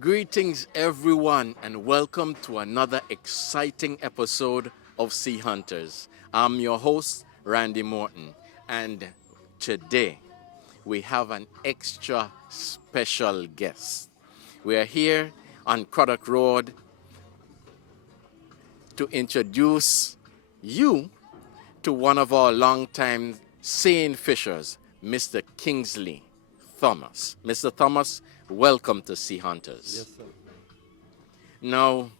Greetings, everyone, and welcome to another exciting episode of Sea Hunters. I'm your host, Randy Morton, and today we have an extra special guest. We are here on Craddock Road to introduce you to one of our longtime seine fishers, Mr. Kingsley Thomas. Mr. Thomas, welcome to Sea Hunters. Yes, sir. Now,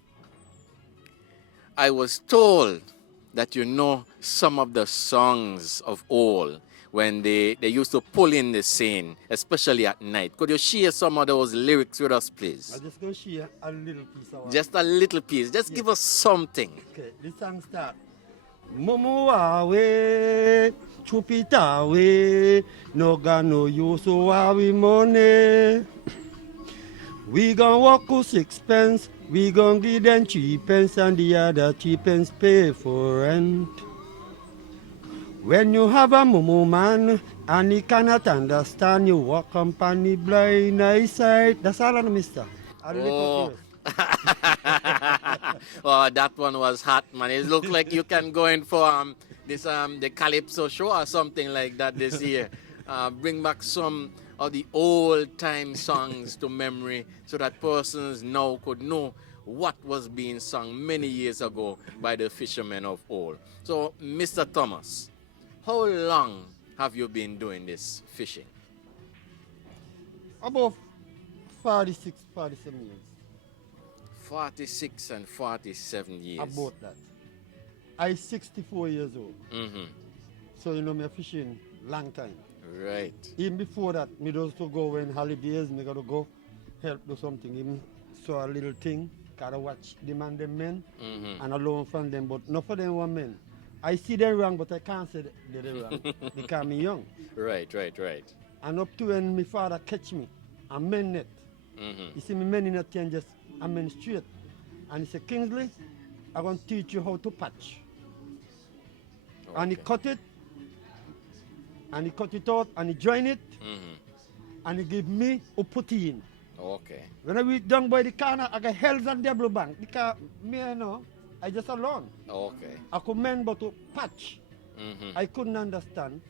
I was told that you know some of the songs of old when they used to pull in the scene, especially at night. Could you share some of those lyrics with us, please? I'm just going to share a little piece of Just a little piece. Just give us something. Okay, this song start. Momo awe, chupita we, no ga no use we money. We gon' walk with 6 pence, we gon' give them 3 pence and the other 3 pence pay for rent. When you have a momo man and he cannot understand you walk on the blind eyesight. That's all I know, mister. I really Oh. thought it Oh, that one was hot, man. It looked like you can go in for this the Calypso show or something like that this year. Bring back some of the old time songs to memory so that persons now could know what was being sung many years ago by the fishermen of old. So, Mr. Thomas, how long have you been doing this fishing? about 46, 47 years. 46 and 47 years. About that. I 64 years old. Mm-hmm. So you know me fishing long time. Right. Even before that, me just to go when holidays, me gotta go help do something. Even saw a little thing, gotta watch them and them men Mm-hmm. and alone from them, but not for them one men. I see them wrong, but I can't say they're wrong because me young. Right. And up to when my father catch me, and men net. Mm-hmm. You see me men in a thing just I men straight. And he said, Kingsley, I'm gonna teach you how to patch. And he Okay. cut it, and he cut it out, and he join it, Mm-hmm. and he give me a put in. Okay. When I reach down by the corner, I got hells and double bank because me, you know, I just alone. Okay. I could men but to patch. Mm-hmm. I couldn't understand.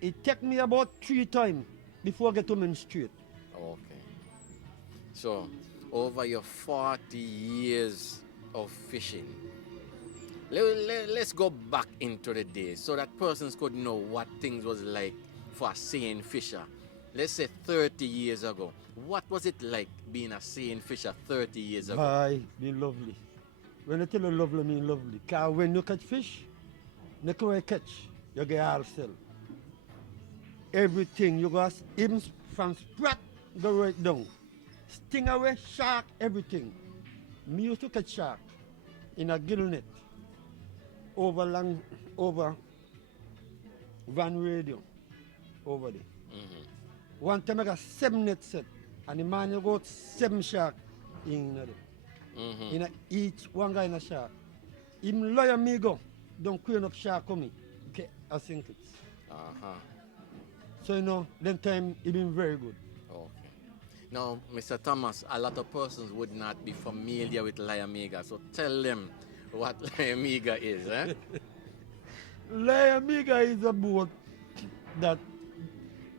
It took me about 3 times before I get to men straight. Okay. So, over your 40 years of fishing, let's go back into the days so that persons could know what things was like for a seine fisher. Let's say 30 years ago. What was it like being a seine fisher 30 years ago? Bye, be lovely. When I tell you lovely, I mean lovely. Because when you catch fish, you can catch, you get all sell. Everything you got, even from sprat, go right down. Stingray, shark, everything. Me used to catch shark in a gill net over Van Radio, over there. Mm-hmm. One time I got 7 net set, and the man you got 7 shark in there. Mm-hmm. In a, each one guy in a shark. Him lawyer me go, don't crane up shark coming. Okay, I think it. Uh-huh. So you know, then time it been very good. Okay. Now, Mr. Thomas, a lot of persons would not be familiar with Liamiga, so tell them what Liamiga is, eh? Liamiga is a boat that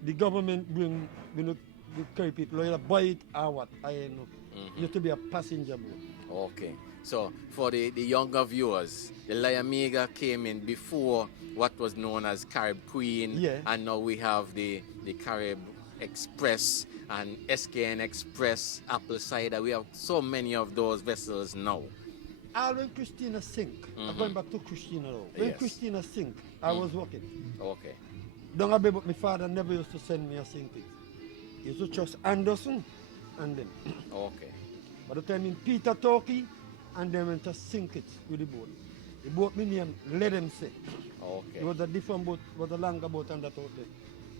the government bring, you know, the carry people, either buy it or what, I don't know. Mhm. You have to be a passenger boat. Okay. So, for the younger viewers, the Liamiga came in before what was known as Carib Queen, Yeah. and now we have the Carib Express and SKN Express, Apple Cider. We have so many of those vessels now. All when Christina sink, I'm going back to Christina now. When Yes. Christina sink, I was working. Okay. Don't have but my father never used to send me a sinking. He used to trust Anderson and them. Okay. By the time in Peter Turkey, and then went to sink it with the boat. The boat me name let them say. Okay. It was a different boat, was a longer boat than that out there.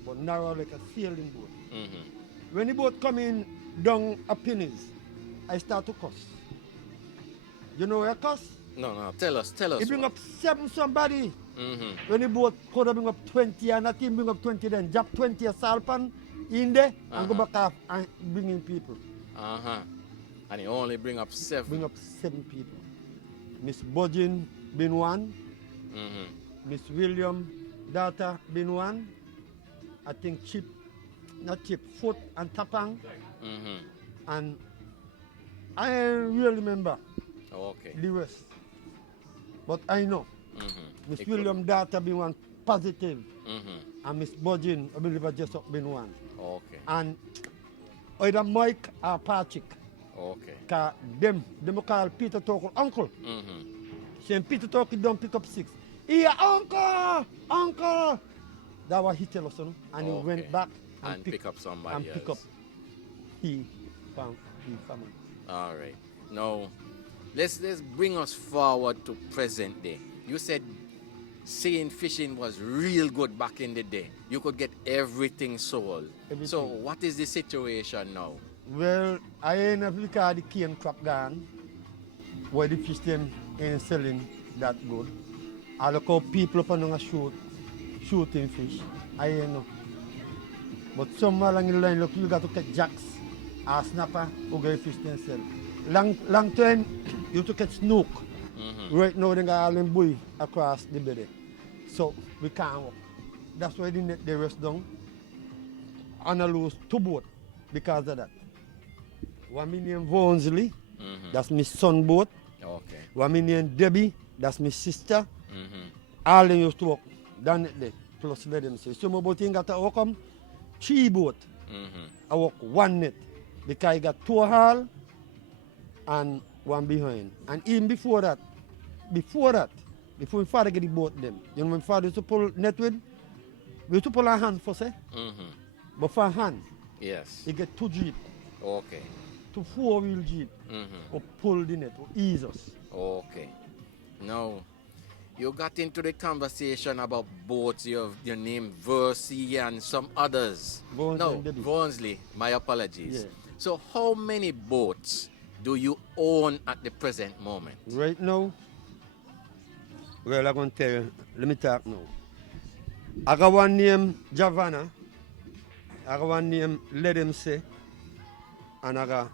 But narrow like a sailing boat. Mm-hmm. When the boat come in down a pennies, I start to cuss. You know where I cuss? No. Tell us. He bring up 7 somebody. Mm-hmm. When the boat could bring up 20 and that team bring up 20 then drop 20 a salpan in there and go back off and bring in people. Uh-huh. And he only bring up 7. Bring up 7 people. Miss Bodgin been one. Miss William daughter been one. I think Foot and Tapang. And I really remember the rest. But I know Miss William daughter been one positive. And Miss Bodgin, I believe I just been one. Okay. And either Mike or Patrick. Okay. Cause them call Peter Talk uncle. Saying Peter Talk don't pick up 6. Yeah, uncle. That was he tell us, and he went back and pick up somebody and else. pick up he found the family. All right. Now, let's bring us forward to present day. You said seeing fishing was real good back in the day. You could get everything sold. So what is the situation now? Well, I ain't have look at the cane crop gone, where the fish them ain't selling that good. I look how people up on a shooting fish. I ain't know. But somewhere along the line, look, you got to catch jacks, or snapper, who get fish then sell. Long time, you have to catch snook. Right now, they got all them buoy across the belly. So we can't walk. That's why the net they rest down. And I lose 2 boats because of that. One me named Vonsley, that's my son boat. Okay. One me named Debbie, that's my sister. All them used to walk down it there, plus let them say. Some boat ain't got to walk 3 boats. I walk 1 net because I got 2 haul and 1 behind. And even before that, before my father get the boat them, you know, my father used to pull net with, we used to pull a hand first, eh? But for hand, yes, he get 2 jeep. Okay. 2 4-wheel jeep, or pull the net, or ease us. Okay. Now, you got into the conversation about boats. You have your name Versi and some others. Vonsley, my apologies. Yeah. So how many boats do you own at the present moment? Right now, well, I'm going to tell you, let me talk now. I got one named Javana, I got one named Let Him Say, and I got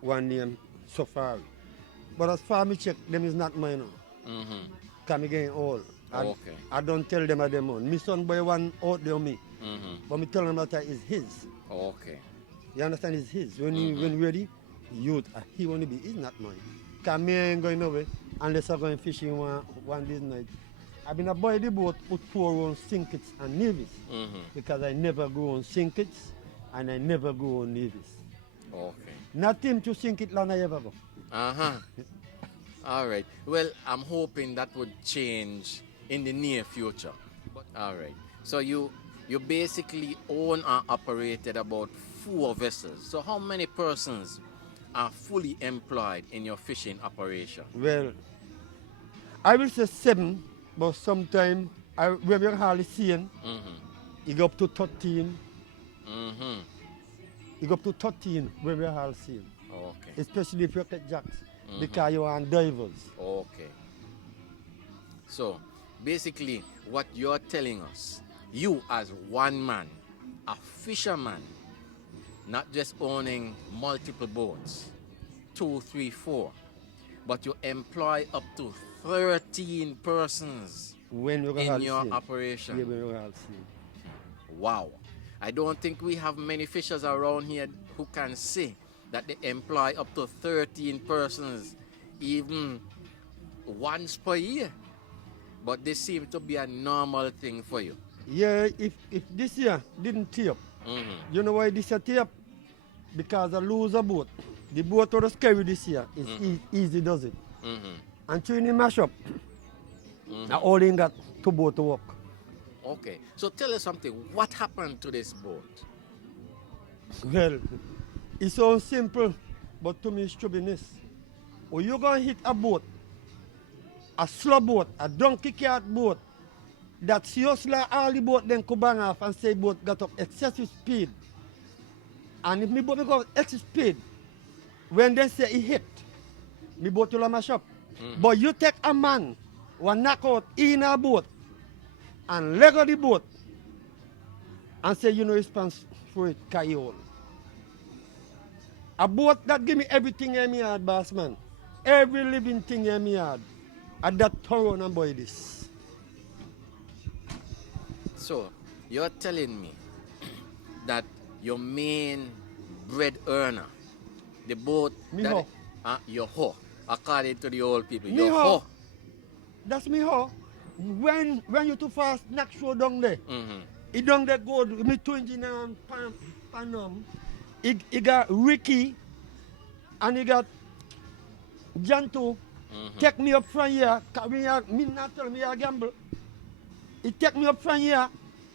one named Safari. But as far as me check, them is not mine now. Because I'm getting old. I don't tell them at them own. My son boy one out there on me. But me tell them that it's his. Okay. You understand? It's his. When ready, youth, he want to be, it's not mine. Because me ain't going nowhere unless I'm going fishing one this night. I've been a boy the boat put 4 on sinkets and navies. Because I never go on sinkets and I never go on navies. Okay. Nothing to sink it land I ever go. All right. Well, I'm hoping that would change in the near future. All right. So you basically own and operated about 4 vessels. So how many persons are fully employed in your fishing operation? Well, I will say 7, but sometimes when we're hardly seeing, you go up to 13. You go up to 13 when we're hardly seeing. Okay. Especially if you get jacks, because you are on divers. Okay. So, basically, what you're telling us, you as one man, a fisherman, not just owning multiple boats, 2, 3, 4, but you employ up to 13 persons when in your operation. Yeah, when we're hardly seeing. Wow. I don't think we have many fishers around here who can say that they employ up to 13 persons even once per year. But this seems to be a normal thing for you. Yeah, if this year didn't tee up, you know why this year tee up? Because I lose a boat. The boat that was carried this year is easy, does it? And during the mash up, I only got 2 boats to work. Okay, so tell us something. What happened to this boat? Well, it sounds simple, but to me it's stubbornness. Or you're going to hit a boat, a slow boat, a donkey cart boat, that seriously all the boat then could bang off and say boat got up excessive speed. And if my boat got up excessive speed, when they say it hit, my boat will mash up. But you take a man, one knock out in a boat, and leg of the boat, and say you know response for it, carry on. A boat that give me everything in me yard, boss man. Every living thing in me yard. And that turn and boy this. So, you're telling me that your main bread earner, the boat Me that hoe. your hoe, according to the old people, Me your hoe. hoe. That's me hoe. When you too fast, knock show down there. Mm-hmm. He down there go me two engine Panam. He got Ricky and he got Janto. Mm-hmm. Take me up from here, cause me not tell me I gamble. He take me up from here,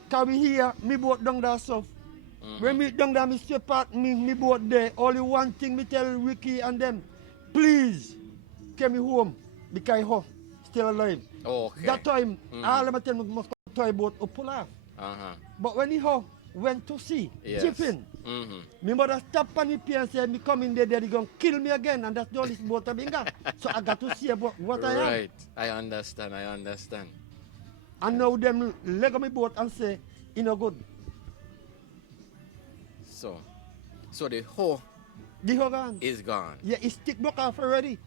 cause we here, me boat down that stuff. Mm-hmm. When me down there, me step out, me boat there. Only one thing me tell Ricky and them, please, take me home, because ho, still alive. Okay. That time, all of them tell me must come toy boat or pull off. Uh-huh. But when he ho, went to sea, Yes. jipping, Mm-hmm. me mother stop on the pier and say, me come in there, they gonna kill me again, and that's the only boat I been got. So I got to see about what I am. Right. I understand. And now them leg on me boat and say, you know good. So the hoe The hoe gone. is gone. Yeah, it stick broke off already.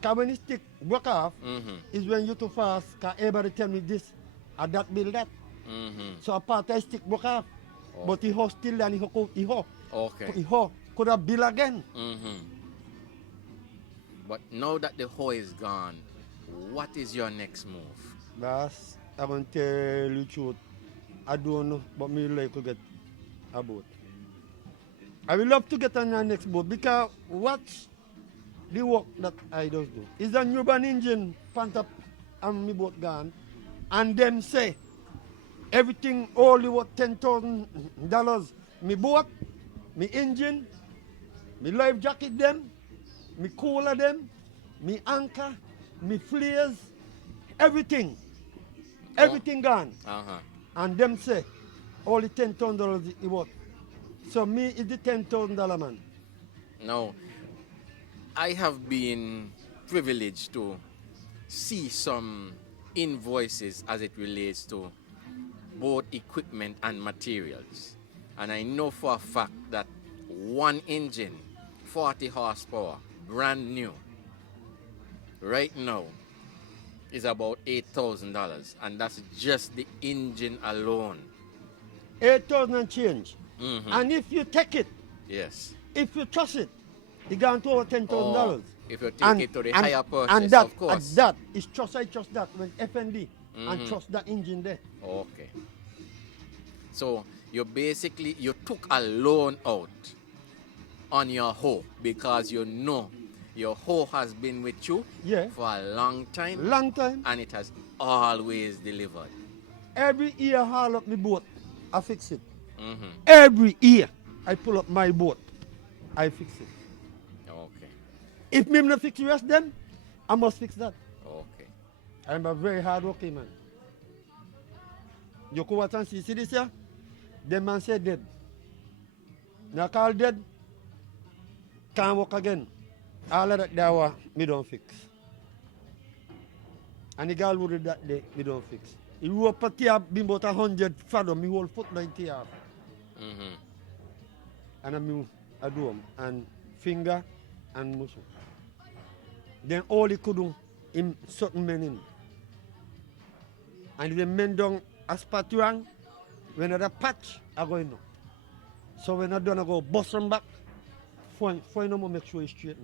Cause when it stick broke off, Mm-hmm. is when you too fast, cause everybody tell me this, and that build that. Mm-hmm. So a part of stick broke off. Oh. But the hoe still and the hoe Okay. could have built again. Mm-hmm. But now that the hoe is gone, what is your next move? Boss, I'm gonna tell you the truth. I don't know, but me like to get a boat. I will love to get on the next boat because what's the work that I just do? Is a newborn engine pant up and my boat gone. And them say everything only worth $10,000. Me boat, me engine, me life jacket them, me cooler them, me anchor, me flares, everything. Everything gone. Uh-huh. And them say only $10,000 it worth. So me is the $10,000 man. Now, I have been privileged to see some invoices as it relates to both equipment and materials. And I know for a fact that one engine, 40 horsepower, brand new, right now, is about $8,000. And that's just the engine alone. 8,000 and change. Mhm. And if you take it, Yes. if you trust it, it gone to over $10,000. Or if you take it to the higher purchase, and that, of course. And that is trust. I trust that when FND and Mhm. trust that engine there. Okay. So you took a loan out on your hoe because you know your hoe has been with you Yeah. for a long time Long time. and it has always delivered. Every year I haul up my boat, I fix it. Mm-hmm. Every year I pull up my boat, I fix it. Okay. If me not fix the rest them, I must fix that. Okay. I'm a very hard working man. You go out and see this here? The man said dead. Now call dead, can't work again. All of that there were, me don't fix. And the girl who did that day, me don't fix. He rope a tear, been about 100 fathom, me whole foot 90 half. Mm-hmm. And I do them, and finger and muscle. Then all he could do, him certain men in. And the men down a spot wrong, when I patch, I go in. So when I done, I go bust them back, find them and make sure it's straight.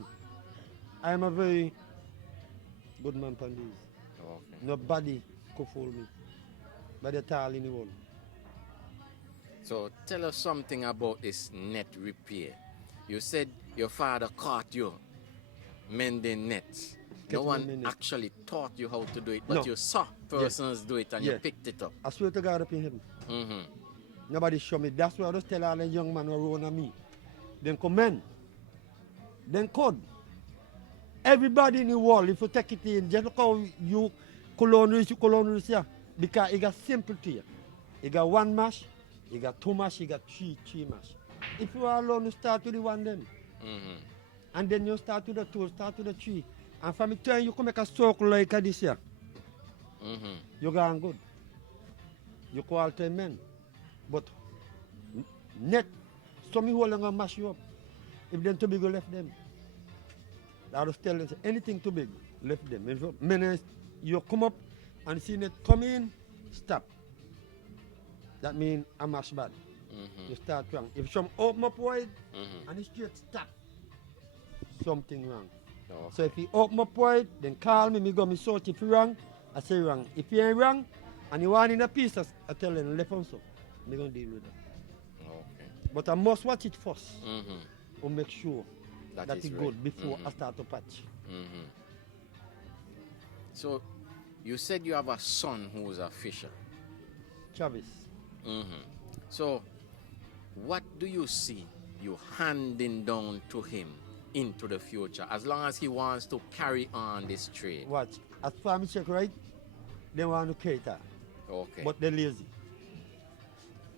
I am a very good man, Pandis. Okay. Nobody could fool me. By the tall in the world. So tell us something about this net repair. You said your father caught you mending nets. No one actually taught you how to do it, but No. you saw persons do it and you picked it up. I swear to God up in heaven. Mm-hmm. Nobody show me. That's why I just tell all the young men who run on me. Then commend. Then code. Everybody in the world, if you take it in, just look how you colonize here. Because it got simple to you. You got one mash, you got two mash, you got three mash. If you are alone, you start with the one then. Mm-hmm. And then you start with the two, start with the three. And from the time you can make a circle like this here, Mm-hmm. you going good. You call 10 men. But net, some people are going to mash you up. If them too big, you left them. I just tell them, say, anything too big, left them. If you come up and see it come in, stop. That means I mash bad. You start wrong. If some open up wide and it's straight, stop. Something wrong. Okay. So if he open up wide, then call me go me sort if you wrong, I say wrong. If you ain't wrong, and you want in a piece, I tell them left on so. I'm going to deal with that. Okay. But I must watch it first Mm-hmm. to make sure that is it's right. good before I start to patch. Mm-hmm. So, you said you have a son who's a fisher. Travis. Mm-hmm. So, what do you see you handing down to him into the future, as long as he wants to carry on this trade? Watch. As far as I check right, they want to cater. Okay. But they're lazy.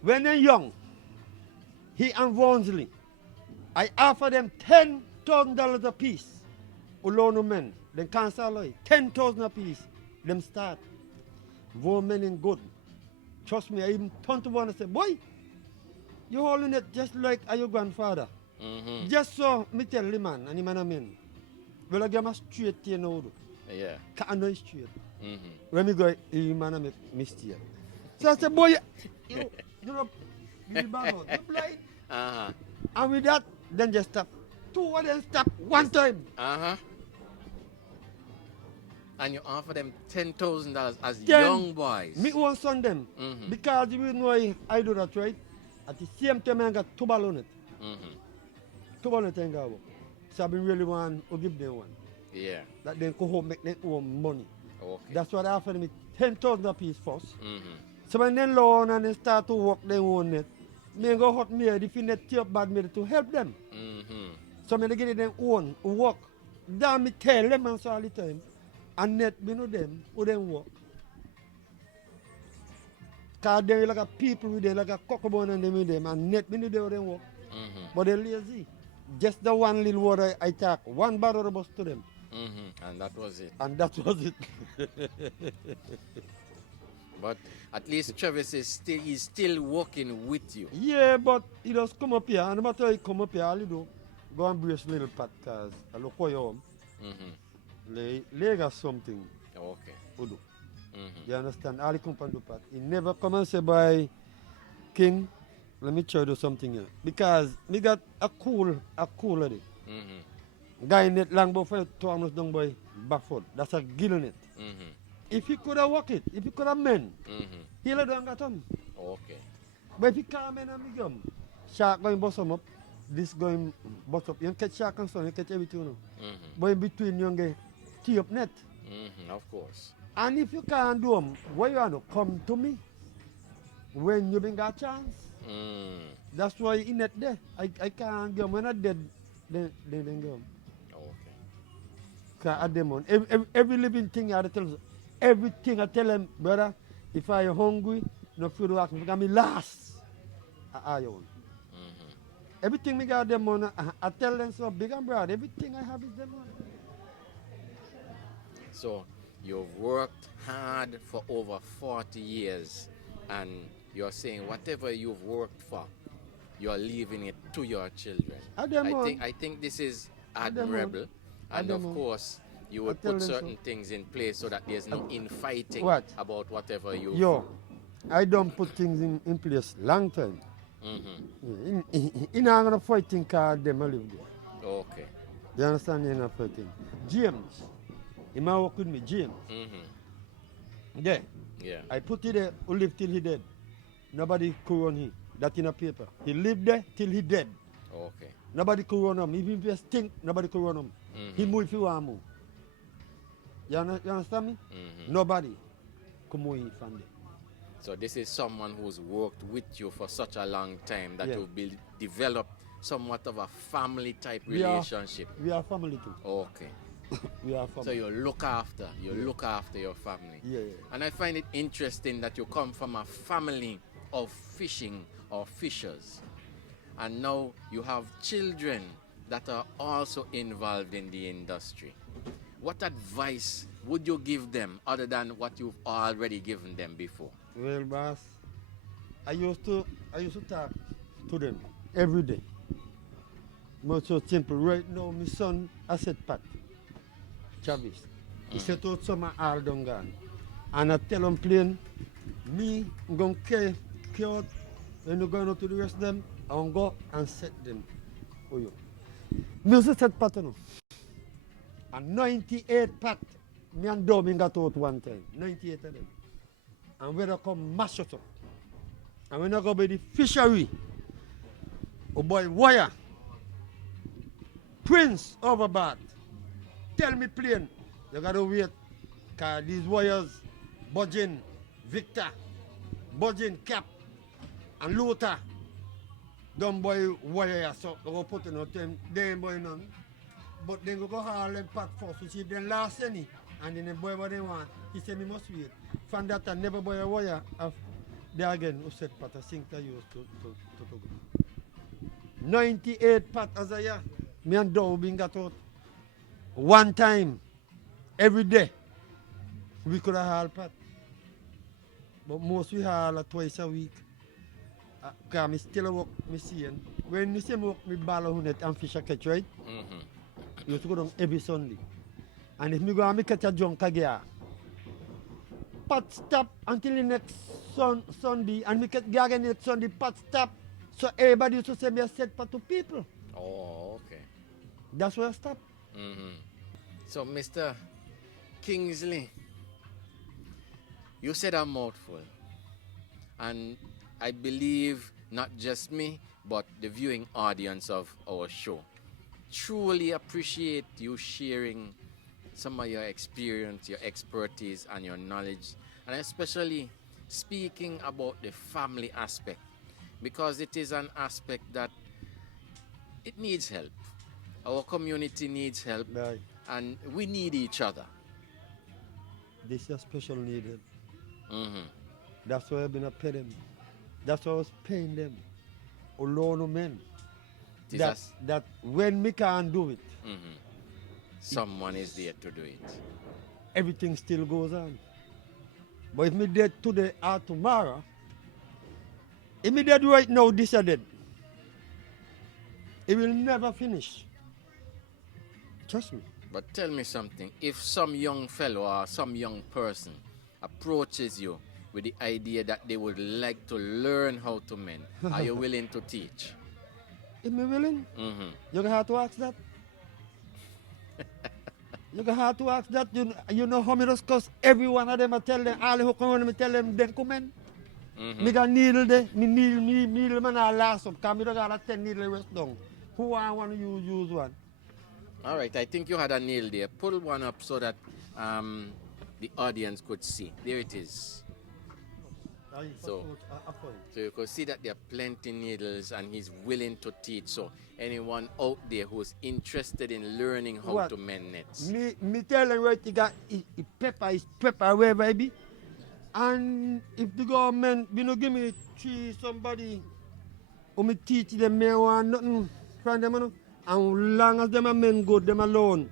When they're young, he and Vonsley, I offer them $10,000 a piece. Ulono men, then cancel it. 10,000 a piece. Them start. Von men in good. Trust me, I even turn to one and say, boy, you holding it just like your grandfather. Mm-hmm. Just so me tell the man, and the man I mean, well I give him a straight to you now. Yeah. Can't know straight. Mm-hmm. When me go, the man I make mistake. So I say, boy, you know, you blind. Uh-huh. And with that, then just stop. Two of them stop one time. Uh-huh. And you offer them $10,000 as Then young boys. Me own son them. Mm-hmm. Because you know why I do that, right? At the same time, I got two ball on it. Mm-hmm. Two ball on it, I got work. So I been really want to give them one. Yeah. That they go home make their own money. Okay. That's what I offer them 10,000 a piece first. Mm-hmm. So when they learn and they start to work their own net, me go hot me if you net tip bad me to help them. Mm-hmm. So me they get them own work. Then me tell them and so all the time. And net me know them who them work. Cause they like a people with them like a cockabone and them with them and net me know them work. Mm-hmm. But they lazy. Just the one little word I talk, one barrel bus to them. Mm-hmm. And that was it. And that was it. But at least Travis is still working with you. Yeah, but he just come up here, and no matter how he come up here, all he do, go and brace little pat, cause I look for you home. Mm-hmm. They got something Okay. to do. Mm-hmm. You understand? All he come and do pat. He never come and say, by King, let me try to do something here. Because me got a cool lady. Mm-hmm. Guy net long before 2 hours down by Bafford. That's a gill net. Mm-hmm. If he could have worked it, if he could have men, Mm-hmm. he'll have done got him. Okay. But if he can't men and me gum, shark going bust him up, this going bust up. You catch shark and son, you catch everything. No? Mm-hmm. But in between, you get tee up net. Mm-hmm. Of course. And if you can't do them, why you want to come to me? When you been got a chance. Mm. That's why in net there. I can't go. When I dead, then go. Okay. Cause I them on every living thing I tell everything I tell them, brother. If I hungry, no food to ask me. Because me last. I own. Mm-hmm. Everything me got them on. I tell them so big and broad. Everything I have is them on. So you've worked hard for over 40 years, and you're saying whatever you've worked for, you're leaving it to your children. I think this is admirable, and of course you would put certain things in place so that there's no infighting about whatever you. Yo, I don't put things in place long time. Mm-hmm. You're not gonna fighting card them I live there. Okay. You understand? You're not fighting. James, he might work with me. James. Mm-hmm. There. Yeah. I put it there, who live till he dead. Nobody could run him. That in a paper. He lived there till he dead. Okay. Nobody could run him. Even if he stink, nobody could run him. Mm-hmm. He move if he want to move. You understand me? Mm-hmm. Nobody could move him from there. So this is someone who's worked with you for such a long time that Yeah. you've developed somewhat of a family type We are- relationship. We are family too. Okay. We are family. So you look after your family. Yeah. And I find it interesting that you come from a family of fishing or fishers. And now you have children that are also involved in the industry. What advice would you give them other than what you've already given them before? Well, boss, I used to talk to them every day. Much so simple. Right now, my son, I said Pat, Travis. He set out some all done gone. And I tell him plain, me, I'm going to carry out, when you going out to the rest of them, I'm going to go and set them for you. Music set Pat, you know. And 98 Pat, me and Domin got out one time. 98 of them. And when I come mash it up. And when I go by the fishery, oh boy, wire, Prince overboard, tell me plain, you gotta wait, cause these wires, Budging, Victor, Budging, Cap, and Luther, don't boy wire, so they go put in a time, they ain't boy none. But then we go haul them Pat first to see if they last any, and then they boy what they want. He said, me must wait. From that I never boy a wire. There again, who said Pat, I think I used to go. 98 Pat as a year, me and Dow being got out. One time, every day, we could have haul Pat. But most we haul twice a week. Because I still work, me seeing. When you see me work, me ball a net and fish a catch, right? You used to go down every Sunday. And if me go and me catch a junk again, Pat stop until the next Sunday, and me catch again next Sunday, Pat stop. So everybody used to say me a set Pat to people. Oh, okay. That's where I stop. So, Mr. Kingsley, you said a mouthful. And I believe not just me, but the viewing audience of our show truly appreciate you sharing some of your experience, your expertise, and your knowledge, and especially speaking about the family aspect, because it is an aspect that it needs help. Our community needs help, Right. and we need each other. This is special needed. That's why I've been a pay them. That's why I was paying them. Alone men. It is That when me can't do it, someone is there to do it. everything still goes on. But if me dead today or tomorrow, if me dead right now, this is dead. It will never finish. Trust me. But tell me something. If some young fellow or some young person approaches you with the idea that they would like to learn how to mend, are you willing to teach? If me willing, you gonna have to ask that. You gonna have to ask that. You know how me just cause every one of them I tell them, all who come on, me tell them, then come in. Me got needle there, me needle man I last up, cause me don't got a 10 needle rest down. Who I want to use one? All right, I think you had a nail there. Pull one up so that the audience could see. There it is. So you could see that there are plenty needles and he's willing to teach. So anyone out there who's interested in learning how to mend nets. Me tell him right, he got his pepper wherever it be. And if the government, you know, give me somebody who me teach them, me want nothing from them, you know. And long as them are men good, them alone.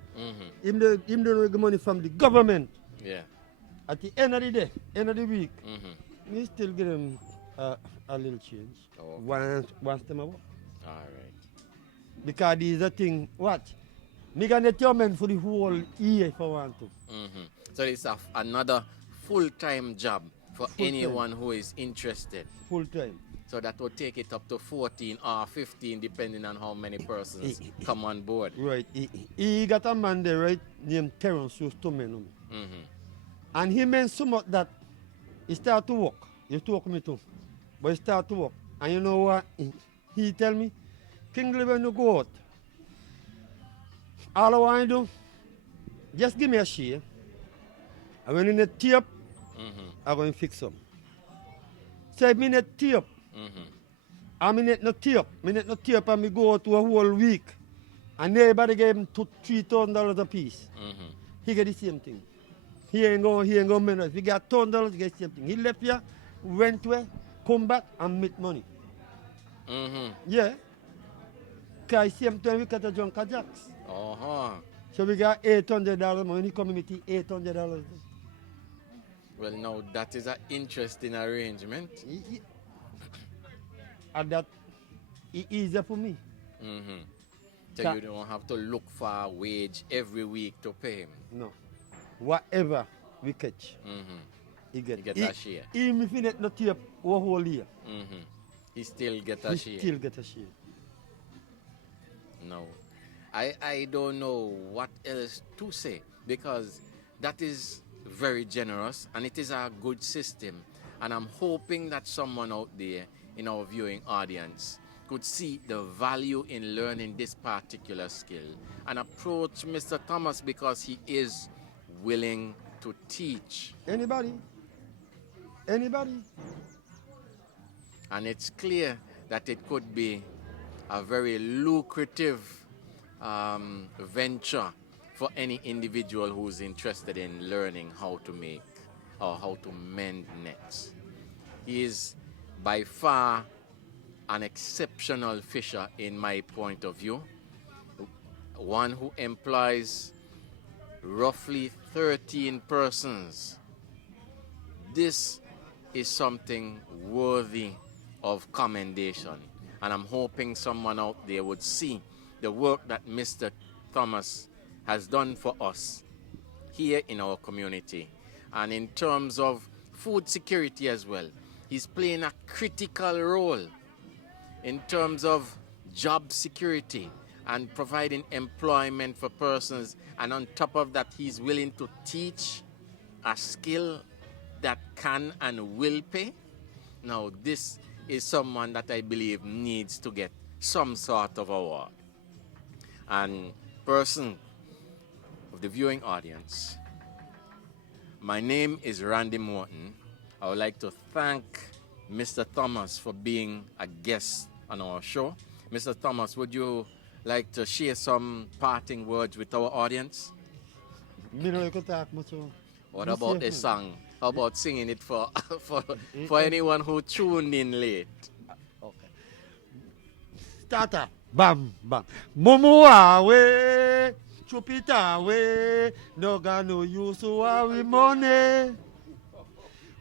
Him don't get money from the government. Yeah. At the end of the day, end of the week, me still give them a little change. Oh, okay. Once them a work. All right. Because these are things, what? Me gonna tell men for the whole year if I want to. So it's another full-time job for anyone who is interested. Full time. So that will take it up to 14 or 15 depending on how many persons come on board. Right. He got a man there, right, named Terence, used to men. And he meant so much that he started to work. He used to work with me too. But he started to work. And you know what? He tell me, Kingsley, when you go out, all I want to do, just give me a share. And when you need tape, I'm going to fix them. So if me need tape, I mean no tape. Me need no tape and me go out to a whole week. And everybody gave him $3,000 a piece. He get the same thing. He ain't go minute. If he got $2,000, he get the same thing. He left here, went where, come back and make money. Yeah. Because same time we got a junk of jacks. So we got $800 money. He come with $800. Well, now that is an interesting arrangement. And that is easier for me. So you don't have to look for a wage every week to pay him. No. Whatever we catch, he You get a share. Even if he not tape one whole year, He still get a he share. still get a share. No. I don't know what else to say, because that is very generous and it is a good system. And I'm hoping that someone out there in our viewing audience could see the value in learning this particular skill and approach Mr. Thomas, because he is willing to teach. Anybody? Anybody? And it's clear that it could be a very lucrative venture for any individual who's interested in learning how to make or how to mend nets. He is by far an exceptional fisher in my point of view, one who employs roughly 13 persons. This is something worthy of commendation, and I'm hoping someone out there would see the work that Mr. Thomas has done for us here in our community. And in terms of food security as well, he's playing a critical role in terms of job security and providing employment for persons. And on top of that, he's willing to teach a skill that can and will pay. Now, this is someone that I believe needs to get some sort of award. And person of the viewing audience, my name is Randy Morton. I would like to thank Mr. Thomas for being a guest on our show. Mr. Thomas, would you like to share some parting words with our audience? What about this song? How about singing it for for anyone who tuned in late? Okay. Tata, bam, bam. Momoa we, chupita we, no got no use to our money.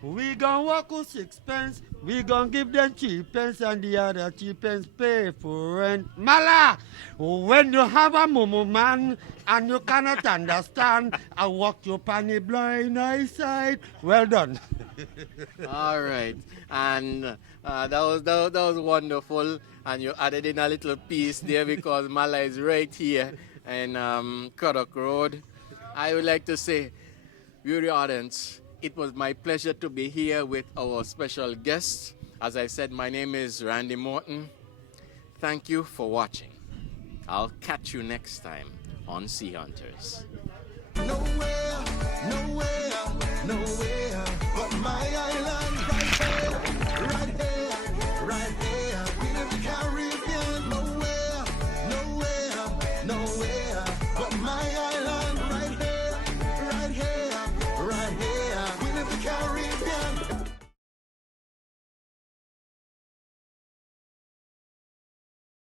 We gon' walk with 6 pence, we gon' give them 3 pence, and the other 3 pence pay for rent. Mala, when you have a mumu man and you cannot understand, I walk you on the blind eyesight. Well done. All right, and that was wonderful, and you added in a little piece there because Mala is right here in Craddock Road. I would like to say, beauty audience, it was my pleasure to be here with our special guest. As I said, my name is Randy Morton. Thank you for watching. I'll catch you next time on Sea Hunters. Nowhere, nowhere, nowhere.